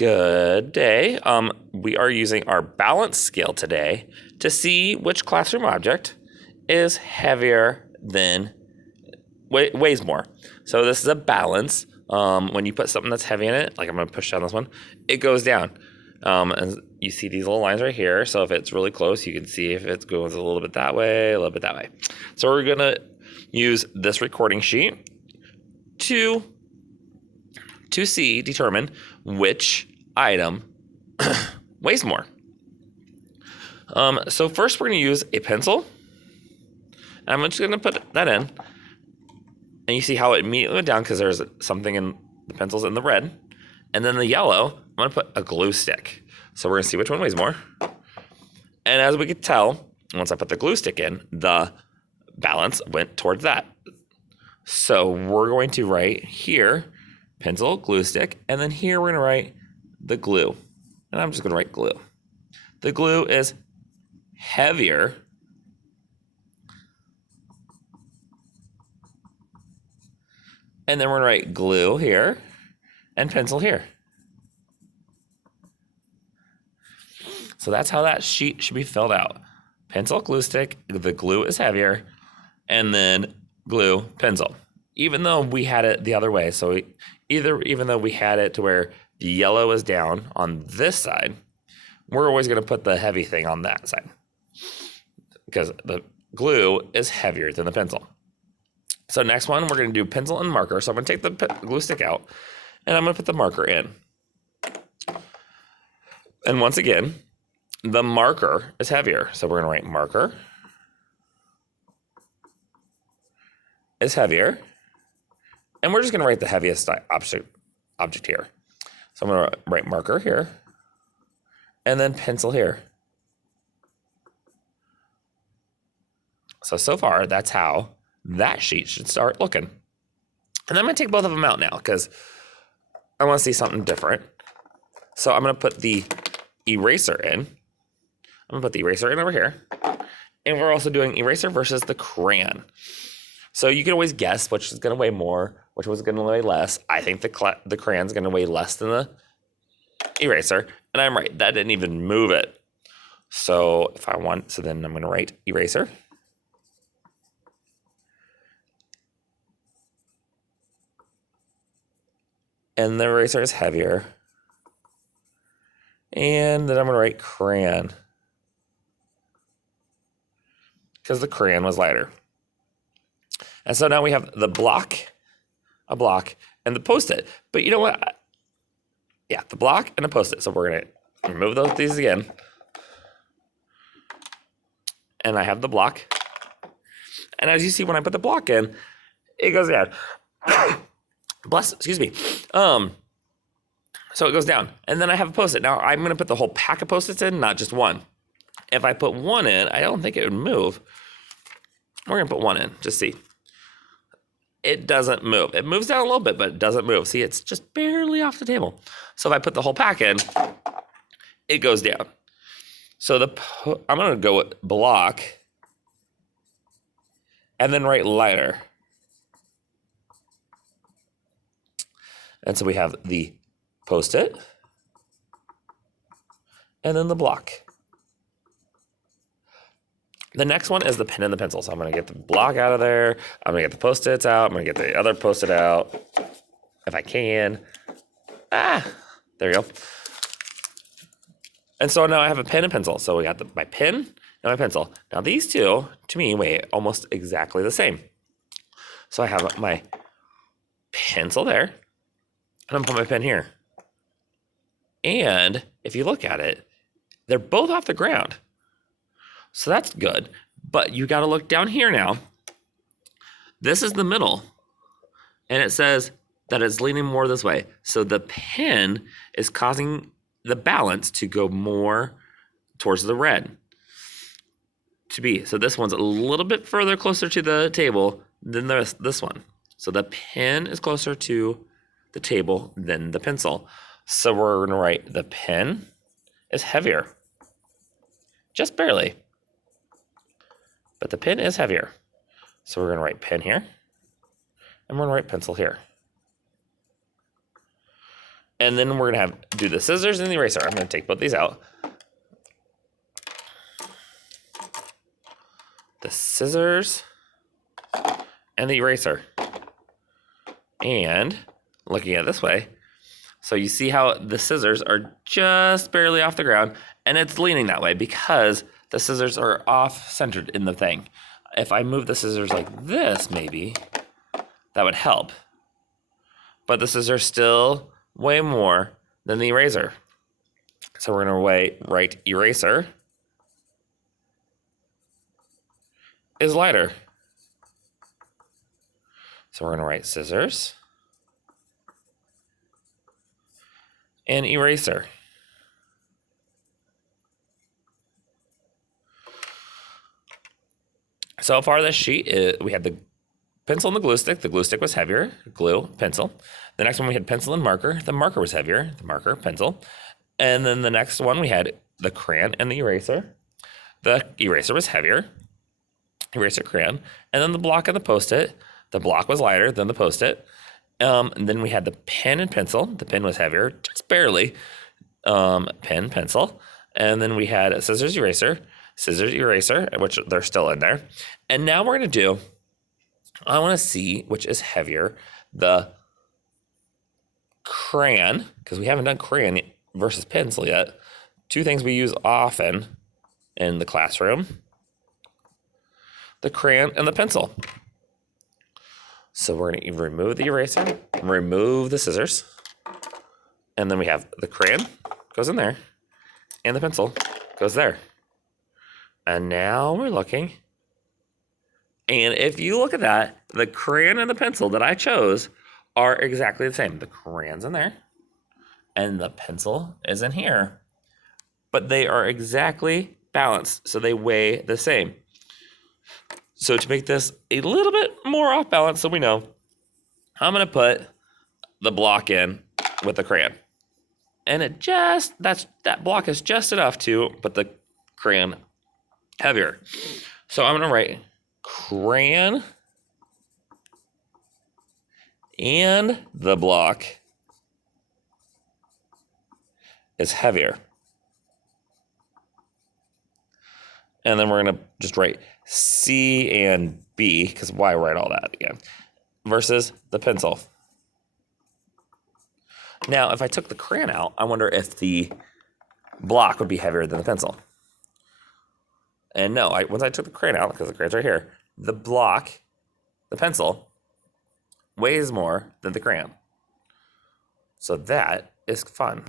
Good day. We are using our balance scale today to see which classroom object is heavier than, weighs more. So this is a balance. When you put something that's heavy in it, like I'm going to push down this one, it goes down. And you see these little lines right here. So if it's really close, you can see if it goes a little bit that way, a little bit that way. So we're going to use this recording sheet to determine which item weighs more. So first we're going to use a pencil. And I'm just going to put that in. And you see how it immediately went down because there's something in the pencils in the red. And then the yellow, I'm going to put a glue stick. So we're going to see which one weighs more. And as we could tell, once I put the glue stick in, the balance went towards that. So we're going to write here, pencil, glue stick, and then here we're going to write the glue. And I'm just going to write glue. The glue is heavier and then we're going to write glue here and pencil here. So that's how that sheet should be filled out. Pencil, glue stick, the glue is heavier, and then glue, pencil. Even though we had it the other way, so even though we had it to where the yellow is down on this side, we're always going to put the heavy thing on that side because the glue is heavier than the pencil. So next one, we're going to do pencil and marker. So I'm going to take the glue stick out, and I'm going to put the marker in. And once again, the marker is heavier. So we're going to write marker is heavier. And we're just going to write the heaviest object here. So I'm going to write marker here and then pencil here. So far, that's how that sheet should start looking. And I'm going to take both of them out now because I want to see something different. So I'm going to put the eraser in. I'm going to put the eraser in over here. And we're also doing eraser versus the crayon. So you can always guess which is going to weigh more, which one's going to weigh less. I think the crayon's going to weigh less than the eraser. And I'm right. That didn't even move it. So then I'm going to write eraser. And the eraser is heavier. And then I'm going to write crayon because the crayon was lighter. And so now we have a block, and the Post-it. But you know what? Yeah, the block and the Post-it. So we're going to remove these again. And I have the block. And as you see, when I put the block in, it goes down. Excuse me. So it goes down. And then I have a Post-it. Now I'm going to put the whole pack of Post-its in, not just one. If I put one in, I don't think it would move. We're going to put one in, just see. It doesn't move. It moves down a little bit, but it doesn't move. See, it's just barely off the table. So if I put the whole pack in, it goes down. So I'm going to go with block and then write lighter. And so we have the Post-it and then the block. The next one is the pen and the pencil. So I'm going to get the block out of there. I'm going to get the Post-its out. I'm going to get the other Post-it out if I can. There we go. And so now I have a pen and pencil. So we got my pen and my pencil. Now these two, to me, weigh almost exactly the same. So I have my pencil there, and I'm going to put my pen here. And if you look at it, they're both off the ground. So that's good, but you got to look down here now. This is the middle, and it says that it's leaning more this way. So the pen is causing the balance to go more towards the red. So this one's a little bit further closer to the table than this one. So the pen is closer to the table than the pencil. So we're going to write the pen is heavier, just barely. But the pen is heavier. So we're going to write pen here, and we're going to write pencil here. And then we're gonna do the scissors and the eraser. I'm gonna take both these out. The scissors and the eraser. And looking at it this way, so you see how the scissors are just barely off the ground, and it's leaning that way because the scissors are off-centered in the thing. If I move the scissors like this, maybe, that would help. But the scissors still weigh more than the eraser. So we're gonna write eraser is lighter. So we're gonna write scissors and eraser. So far this sheet, we had the pencil and the glue stick. The glue stick was heavier, glue, pencil. The next one we had pencil and marker. The marker was heavier, the marker, pencil. And then the next one we had the crayon and the eraser. The eraser was heavier, eraser, crayon. And then the block and the Post-it. The block was lighter than the Post-it. And then we had the pen and pencil. The pen was heavier, just barely. Pen, pencil. And then we had a scissors, eraser, which they're still in there. And now we're going to do, I want to see which is heavier, the crayon, because we haven't done crayon versus pencil yet. Two things we use often in the classroom, the crayon and the pencil. So we're going to remove the eraser, remove the scissors, and then we have the crayon goes in there, and the pencil goes there. And now we're looking. And if you look at that, the crayon and the pencil that I chose are exactly the same. The crayon's in there, and the pencil is in here. But they are exactly balanced, so they weigh the same. So to make this a little bit more off balance, so we know, I'm going to put the block in with the crayon. And that block is just enough to put the crayon heavier. So I'm going to write crayon and the block is heavier. And then we're going to just write C and B, because why write all that again, versus the pencil. Now, if I took the crayon out, I wonder if the block would be heavier than the pencil. And no, once I took the crayon out, because the crayon's right here, the block, the pencil, weighs more than the crayon. So that is fun.